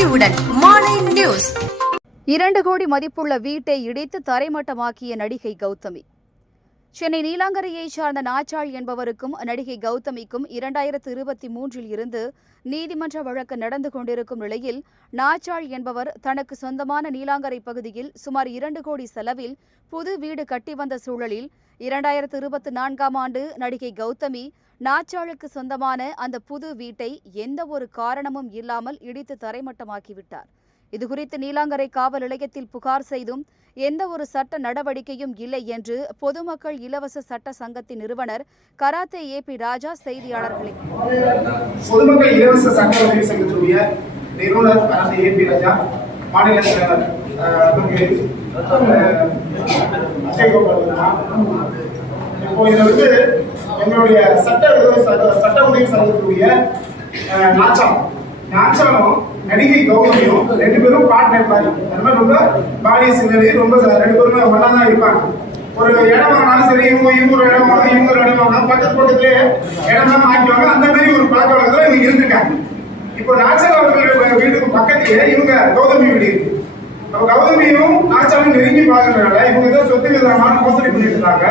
அறிவுடன் மாலை நியூஸ். இரண்டு கோடி மதிப்புள்ள வீட்டை இடித்து தரைமட்டமாக்கிய நடிகை கௌதமி. சென்னை நீலாங்கரையைச் சார்ந்த நாச்சாள் என்பவருக்கும் நடிகை கௌதமிக்கும் இரண்டாயிரத்து இருபத்தி மூன்றில் இருந்து நீதிமன்ற வழக்கு நடந்து கொண்டிருக்கும் நிலையில் நாச்சாள் என்பவர் தனக்கு சொந்தமான நீலாங்கரை பகுதியில் சுமார் இரண்டு கோடி செலவில் புது வீடு கட்டி வந்த சூழலில் இரண்டாயிரத்து இருபத்தி நான்காம் ஆண்டு நடிகை கௌதமி நாச்சாளுக்கு சொந்தமான அந்த புது வீட்டை எந்த ஒரு காரணமும் இல்லாமல் இடித்து தரைமட்டமாக்கிவிட்டார் இதுகுறித்து நீலாங்கரை காவல் நிலையத்தில் புகார் செய்தும் எந்த ஒரு சட்ட நடவடிக்கையும் இல்லை என்று பொதுமக்கள் இலவச சட்ட சங்கத்தின் நிறுவனர் கராத்தே ஏ பி ராஜா செய்தியாளர்களை பொதுமக்கள் இலவச சட்ட உதவி சங்கத்துடைய நிறுவனர் அரசு ஏபி ராஜா மாநில செயலர் அஜய் கோபால் இப்போ இதுல வந்து எங்களுடைய சட்ட உதவி சட்ட உதவி சார்ந்தக்கூடிய அஹ், நாச்சாம் நாச்சாலும் நடிகை கௌதமியும் ரெண்டு பேரும் பார்ட்னர் மாதிரி அந்த மாதிரி ரொம்ப பாலிய சிந்தனை ரொம்ப ரெண்டு பேருமே ஒன்றா தான் இருப்பாங்க. ஒரு இடம் வாங்கினாலும் சரி இவங்க இவங்க ஒரு இடம் வாங்க இவங்க ஒரு இடம் வாங்கினா பக்கத்து பக்கத்துலேயே இடம் தான் மாற்றுவாங்க அந்த மாதிரி ஒரு பழக்க வழக்கத்தில் இவங்க இருந்துட்டாங்க இப்போ நாச்சல் அவர்கள் வீட்டுக்கு பக்கத்திலே இவங்க கௌதமி வீடு இருக்கு. அப்போ கௌதமியும் நாச்சாலும் நெருங்கி பார்க்கறதுனால இவங்க ஏதோ சொத்து விதமான மோசடி பண்ணிட்டு இருந்தாங்க.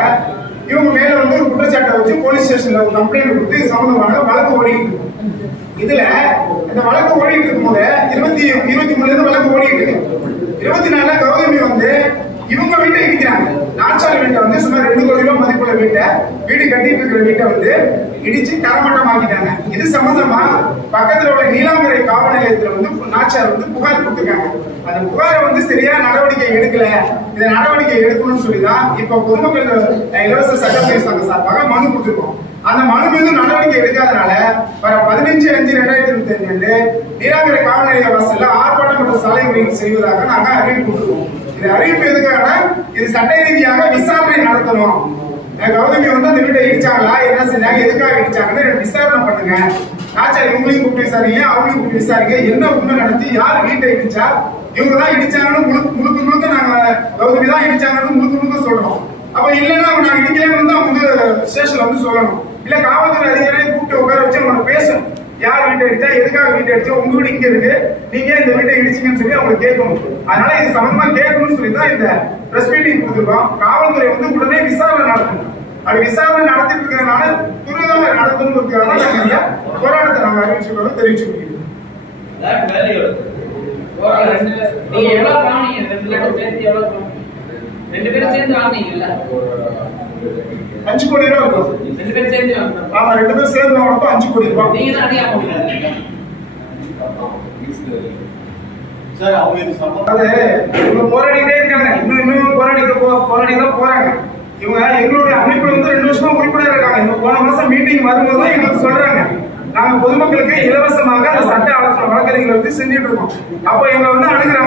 இவங்க மேல வந்து ஒரு குற்றச்சாட்டை வச்சு போலீஸ் ஸ்டேஷன்ல ஒரு கம்ப்ளைண்ட் கொடுத்து சம்பந்தமாக வழக்கு ஓடிட்டு இருக்கு. இதுல இந்த வழக்கு ஓடிட்டு இருக்கும்போது இருபத்தி இருபத்தி மூணுல இருந்து வழக்கு ஓடிட்டு இருக்கு. இருபத்தி நாலுல கௌதமி வந்து இவங்க வீட்டை இடிக்கிறாங்க. நாச்சால் வீட்டை வந்து சுமார் ரெண்டு கோடி ரூபாய் மதிப்புள்ள வீட்டை வீடு கட்டிட்டு இருக்கிற வீட்டை வந்து இடிச்சு தரமட்டமாக்கிட்டாங்க. இது சம்பந்தமா பக்கத்துல உள்ள நீலாங்கரை காவல் நிலையத்துல வந்து நாச்சார் வந்து புகார் கொடுத்துருக்காங்க. அந்த புகாரை வந்து சரியா நடவடிக்கை எடுக்கல. இந்த நடவடிக்கை எடுக்கணும்னு சொல்லி தான் இப்ப பொதுமக்கள் இலவச சட்டப்பேர் சங்க சார்பாக மனு கொடுத்துருக்கோம். அந்த மனு மீது நடவடிக்கை எடுக்காதனால வர பதினஞ்சு அஞ்சு ரெண்டாயிரத்தி இருபத்தி அஞ்சு அன்று நீலாங்கரை காவல் நிலைய வாசல்ல ஆர்ப்பாட்டம் மற்றும் சாலை செய்வதாக நாங்க அறிவிப்பு கொடுத்துருவோம் இது அறிவிப்பு எதுக்காக இது சட்ட ரீதியாக விசாரணை நடத்தணும். கௌதமி வந்து அந்த வீட்டை இடிச்சாங்களா? என்ன செஞ்சாங்க எதுக்காக இடிச்சாங்கன்னு விசாரணை பண்ணுங்க. ஆச்சா இவங்களையும் கூப்பிட்டு விசாரிங்க அவங்களையும் கூப்பிட்டு விசாரிங்க. என்ன உண்மை நடத்தி யார் வீட்டை இடிச்சா? இவங்க தான் இடிச்சாங்கன்னு முழுக்க முழுக்க முழுக்க நாங்க கௌதமி தான் இடிச்சாங்கன்னு முழுக்க முழுக்க சொல்றோம். அப்ப இல்லைன்னா அவங்க நாங்க இடிக்கலன்னு வந்து அவங்க வந்து ஸ்டேஷன்ல வந்து சொல்லணும். இல்ல காவல்துறை அதிகாரியை கூப்பிட்டு உட்கார வச்சு அவங்க பேசணும். யார் வீட்டை அடிச்சா எதுக்காக வீட்டை அடிச்சா உங்க வீடு இங்க இருக்கு. நீங்க இந்த வீட்டை இடிச்சீங்கன்னு சொல்லி அவங்க கேட்கணும். அதனால இது சம்பந்தமா கேட்கணும்னு சொல்லி தான் இந்த பிரஸ் மீட்டிங் கொடுத்துருக்கோம். காவல்துறை வந்து உடனே விசாரணை நடத்தணும். அது விசாரணை நடத்திட்டு இருக்கிறதுனால துரிதமாக நடத்தணுங்கிறதுக்காக தான் நாங்க இந்த போராட்டத்தை நாங்க அறிவிச்சுக்கிறோம் தெரிவிச்சு முடியும் ரெண்டு பேரும் சேர்ந்து வாங்குனீங்கல்ல அஞ்சு கோடி ரூபா இருக்கும். ரெண்டு பேரும் சேர்ந்து. ஆமா ரெண்டு பேரும் சேர்ந்து வாங்கினப்போ அஞ்சு கோடி ரூபாய் நீங்க தான் போடுறீங்க சார் அவங்க அது இவங்க போராடிட்டே இருக்காங்க. இன்னும் இன்னும் போராடிக்க போ போராடி தான் போறாங்க. இவங்க எங்களுடைய அமைப்புல வந்து ரெண்டு வருஷமா உறுப்பினர் இருக்காங்க. இந்த போன மாசம் மீட்டிங் வரும்போது தான் எங்களுக்கு சொல்றாங்க. நாங்க பொதுமக்களுக்கு இலவசமாக அந்த சட்ட ஆலோசனை வழக்கறிஞர்களை வந்து செஞ்சுட்டு இருக்கோம். அப்போ எங்களை வந்து அணுகுறாங்க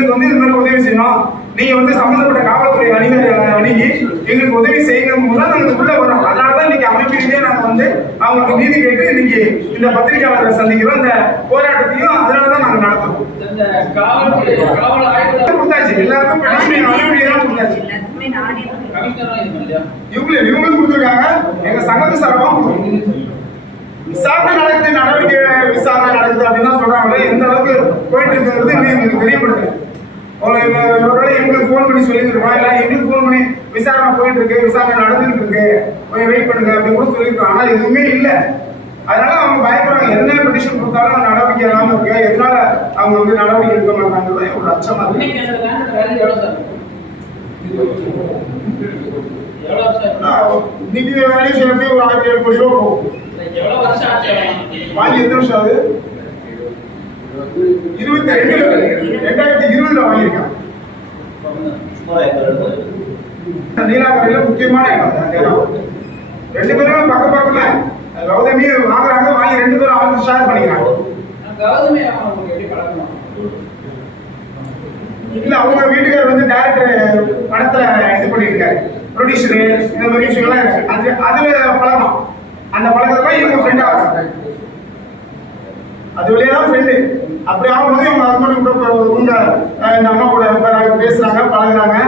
எங்களுக்கு வந்து இது மாதிரி உதவி செய்யணும். நீங்க வந்து சம்பந்தப்பட்ட காவல்துறை அதிகாரி அணுகி எங்களுக்கு உதவி செய்யணும் போது நாங்க இதுக்குள்ள வரோம். அதனால தான் இன்னைக்கு அமைப்பு ரீதியா நாங்க வந்து அவங்களுக்கு நீதி கேட்டு இன்னைக்கு இந்த பத்திரிகையாளர்களை சந்திக்கிறோம். இந்த போராட்டத்தையும் அதனால தான் நாங்க நடத்துறோம். கொடுத்தாச்சு எல்லாருக்கும் தான் கொடுத்தாச்சு இவங்களும் கொடுத்துருக்காங்க. எங்க சங்கத்து சார்பாக கொடுத்துருக்கோம். விசாரணை நடக்குது. நடவடிக்கை விசாரணை நடக்குது அப்படின்னு தான் சொல்றாங்களே. எந்த அளவுக்கு போயிட்டு இருக்கிறது தெரியப்படுது எங்களுக்கு ஃபோன் பண்ணி சொல்லியிருக்கோம். இல்லை எங்களுக்கு ஃபோன் பண்ணி விசாரணை போயிட்டு இருக்கு விசாரணை நடந்துட்டு இருக்கு கொஞ்சம் வெயிட் பண்ணுங்க அப்படின்னு கூட சொல்லியிருக்கோம். ஆனா எதுவுமே இல்லை. அதனால அவங்க பயப்படுறாங்க. என்ன பெட்டிஷன் கொடுத்தாலும் நடவடிக்கை இல்லாம இருக்கு. எதனால அவங்க வந்து நடவடிக்கை எடுக்க மாட்டாங்கிறது ஒரு அச்சமா இருக்கு. வேல்யூ எவ்வளவு சார்? எவ்வளவு சார்? ஆனா, இன்னைக்கு வேலையை சொல்லி ஒரு ஆயிரத்தி ஏழு கோடி ரூபா போகும். வாங்கி எத்தனை வருஷம் ஆகுது? இருபத்தி ரெண்டு ரெண்டாயிரத்தி இருபதுல வாங்கியிருக்கான் நீலாங்கரையில முக்கியமான இடம். ரெண்டு பேருமே பக்க பக்கத்துல கௌதமி வாங்குறாங்க வாங்கி ரெண்டு பேரும் ஆளுக்கு ஷேர் பண்ணிக்கிறாங்க. இல்ல அவங்க வீட்டுக்கார் வந்து டேரக்டர் படத்துல இது பண்ணிருக்காரு ப்ரொடியூசரு இந்த மாதிரி விஷயங்கள்லாம் இருக்கு. அது அதுல பழக்கம். அந்த பழக்கத்துல இவங்க ஃப்ரெண்டாக அது வழியா தான் ஃப்ரெண்டு அப்படி ஆகும்போது இவங்க ஹஸ்பண்ட் கூட உங்க எங்க அம்மா கூட பேசுறாங்க பழகுறாங்க.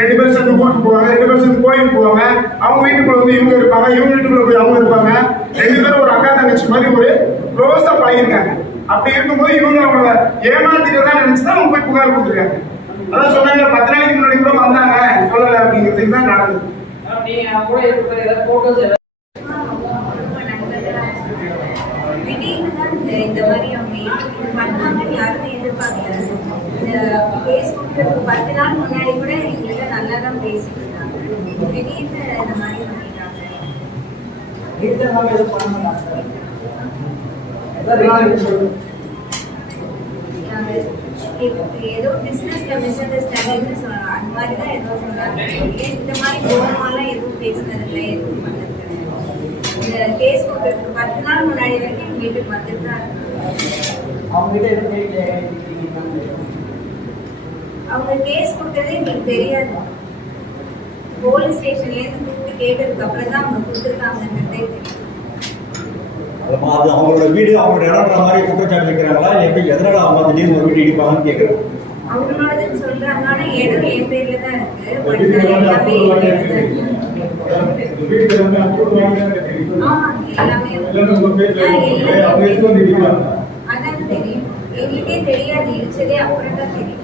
ரெண்டு பேரும் சேர்ந்து ஊருக்கு போவாங்க ரெண்டு பேரும் சேர்ந்து கோயிலுக்கு போவாங்க. அவங்க வீட்டுக்குள்ள வந்து இவங்க இருப்பாங்க இவங்க வீட்டுக்குள்ள போய் அவங்க இருப்பாங்க. ரெண்டு பேரும் ஒரு அக்கா தங்கச்சி மாதிரி ஒரு க்ளோஸா பழகிருக்காங்க. அப்படி இருக்கும்போது இவங்க அவங்கள ஏமாத்திக்கிறதா நினைச்சுதான் அவங்க போய் புகார் கொடுத்துருக்காங்க. அதான் சொன்னாங்க பத்து நாளைக்கு முன்னாடி கூட வந்தாங்க சொல்லலை அப்படிங்கிறது தான் நடந்தது மேம், நீங்க அவங்க கூட இருக்கிற ஏதாவது போட்டோஸ் ஏதாவது திடீர்னு தான் இந்த இந்த மாதிரி அவங்க இது பண்ணாங்கன்னு யாருமே எதிர்பார்க்கல இந்த கேஸ் பத்து நாள் முன்னாடி கூட எங்கள்கிட்ட நல்லா தான் பேசிட்டு இருந்தாங்க திடீர்னு இந்த மாதிரி பண்ணிட்டாங்க. நாங்க ஏதோ பிசினஸ்ல மிஸ் அண்டர்ஸ்டாண்டிங்னு சொன்னாங்க அந்த மாதிரி தான் ஏதோ சொன்னாங்க. இந்த மாதிரி கோபமெல்லாம் எதுவும் பேசினது இல்லை எதுவும் பண்ணது இந்த கேஸ் கொடுக்கறதுக்கு பத்து நாள் முன்னாடி வரைக்கும் எங்க வீட்டுக்கு வந்துட்டு தான் அவங்க அவங்க கேஸ் கொடுத்ததே எங்களுக்கு தெரியாது. போலீஸ் ஸ்டேஷன்ல இருந்து கூப்பிட்டு கேட்டதுக்கு அப்புறம் தான் அவங்க கொடுத்துருக்காங்கன்றதே அது அவங்களோட வீடு அவங்களோட இடம்ன்ற மாதிரி குற்றச்சாட்டு வைக்கிறாங்களா? இல்லை எப்படி எதனால அவங்க திடீர்னு ஒரு வீடு இடிப்பாங்கன்னு கேட்குறேன் அவங்களோடதுன்னு சொல்றாங்க. ஆனா இடம் என் பேர்ல தான் இருக்கு. அதான் தெரியும். எங்களுக்கே தெரியாது. இடிச்சதே அப்புறம் தான் தெரியும்.